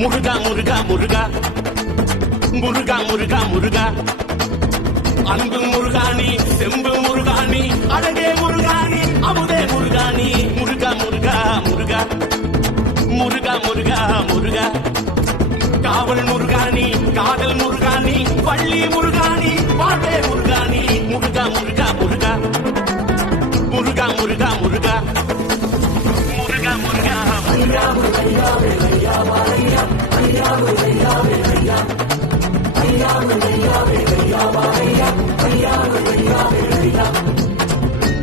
முருகா முருகா முருகா முருகா முருகா முருகா அன்பு முருகாணி செம்பு முருகாணி அழகே முருகாணி அமுதே முருகாணி முருகா முருகா முருகா முருகா முருகா முருகா காவல் முருகாணி காதல் முருகாணி பள்ளி முருகாணி பாட்டே முருகாணி முருகா முருகா முருகா முருகா முருகா முருகா முருகா முருகா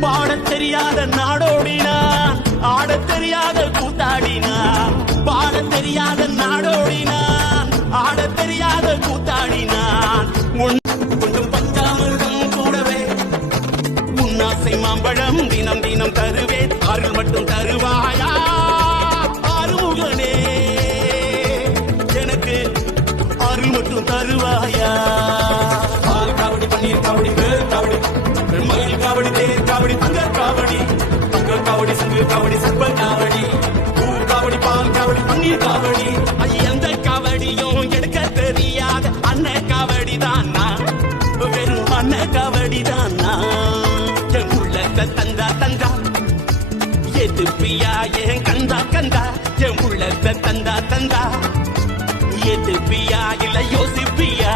பாடத் தெரியாத நாடோடினான் ஆடத் தெரியாத கூத்தாடினான் பாடத் தெரியாத நாடோடினான் ஆடத் தெரியாத கூத்தாடினான் கொஞ்சம் பஞ்சாமிர்தம் கூடவே உன்னாசை மாம்பழம் தினம் தினம் தருவே அருள் மட்டும் தருவாயா ஆறுமுகனே எனக்கு அருள் மட்டும் தருவாயா பால் காவடி பன்னீர் காவடி பேர் காவடி மயில் காவடி தேர் காவடி தங்க காவடி தங்க காவடி சங்கு காவடி சர்ப காவடி பூ காவடி பால் காவடி பன்னீர் காவடி எந்த காவடியும் எடுக்க தெரியாத அண்ணன் காவடி தான் வெறும் அண்ணன் காவடி தான் என் உள்ளத்தை தந்தா தந்தா எதுப்பியா என் கந்தா கந்தா என் உள்ளத்தை தந்தா தந்தா எதுப்பியா இல்ல யோசிப்பியா